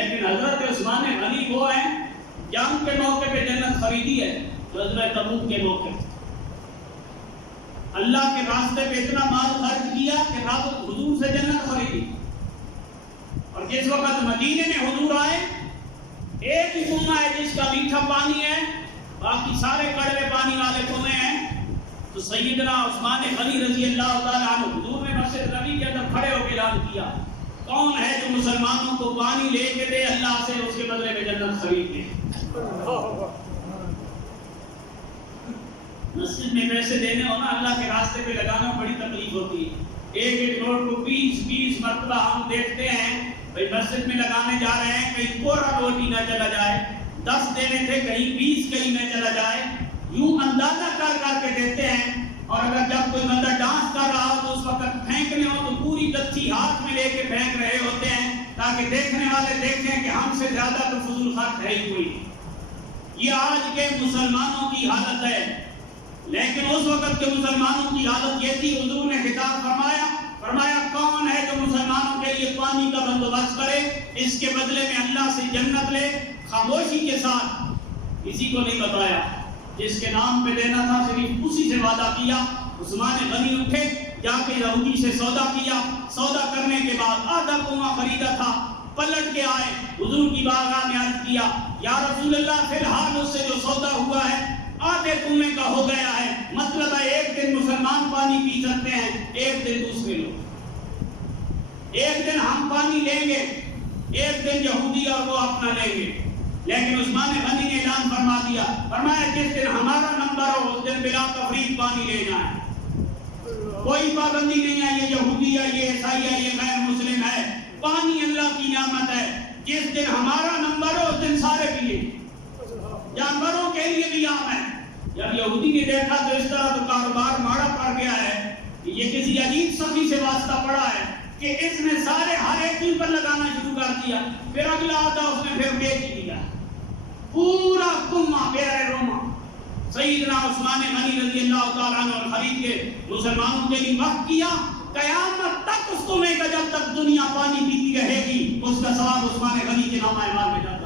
لیکن حضرت عثمان غنی وہ ہیں جنگ کے موقع پہ جنت خریدی ہے، غزوہ تبوک کے موقع پہ اللہ کے راستے پہ اتنا مال خرچ کیا کہ رب حضور سے جنت خریدی. اور جس وقت مدینے میں حضور آئے، ایک ہی کنواں ہے جس کا میٹھا پانی ہے، باقی سارے کڑوے پانی والے کنویں ہیں. تو سیدنا عثمان غنی رضی اللہ تعالیٰ عنہ حضور نے مسجد نبی کے اندر کھڑے ہو کے اعلان کیا، کون ہے جو مسلمانوں کو پانی لے کے دے اللہ سے، اس کے بدلے میں جنت خرید لے. مسجد میں پیسے دینے ہونا، اللہ کے راستے پہ لگانا بڑی تکلیف ہوتی ہے. ایک ایک نوٹ کو 20 مرتبہ ہم دیکھتے ہیں، بھائی مسجد میں لگانے جا رہے ہیں، کہیں کوڑا روٹی نہ چلا جائے. 10 دینے تھے، کہیں 20 کہیں نہ چلا جائے. یوں اندازہ کر کر کے دیتے ہیں. اور اگر جب کوئی بندہ ڈانس کر رہا ہو تو اس وقت پھینکنے ہو تو پوری گچھی ہاتھ میں لے کے پھینک رہے ہوتے ہیں تاکہ دیکھنے والے دیکھیں کہ ہم سے زیادہ تو فضول خرچ ہے ہی کوئی. یہ آج کے مسلمانوں کی حالت ہے. لیکن اس وقت کے مسلمانوں کی حالت یہ تھی، حضور نے خطاب فرمایا کون ہے جو مسلمانوں کے لیے پانی کا بندوبست کرے، اس کے بدلے میں اللہ سے جنت لے. خاموشی کے ساتھ، کسی کو نہیں بتایا. جس کے نام پہ دینا تھا صرف اسی سے وعدہ کیا. عثمان غنی اٹھے، جا کے یہودی سے سودا کیا. سودا کرنے کے بعد آدھا کنواں خریدا تھا، پلٹ کے آئے حضور کی بارگاہ میں عرض کیا، یا رسول اللہ فی الحال اس سے جو سودا ہوا ہے آدھے کنویں کا ہو گیا ہے. مطلب ہے ایک دن مسلمان پانی پی سکتے ہیں، ایک دن دوسرے لوگ. ایک دن ہم پانی لیں گے، ایک دن یہودی اور وہ اپنا لیں گے. لیکن عثمان غنی نے اعلان فرمایا جس دن ہمارا نمبر ہو اس دن بلا تفریق پانی لینا ہے. کوئی پابندی نہیں ہے یہ یہودی ہے، یہ عیسائی ہے، یہ غیر مسلم ہے. پانی اللہ کی نعمت ہے. جس دن ہمارا نمبر ہو اس دن سارے پیے. جانوروں کے لیے بھی عام ہے. جب یہودی نے دیکھا تو اس طرح تو کاروبار ماڑا پڑ گیا ہے کہ یہ کسی عجیب سخی سے واسطہ پڑا ہے کہ اس نے سارے ہر ایک چیز پر لگانا شروع کر دیا. پھر اگلا آتا اس نے پھر بیچ دیا پورا کنواں بیرے روما. سیدنا عثمان غنی رضی اللہ تعالیٰ عنہ خرید کے مسلمانوں کے لیے وقف کیا. قیامت تک اس کنویں کا جب تک دنیا پانی پیتی رہے گی اس کا ثواب عثمان غنی کے نام اعمال میں جاتا.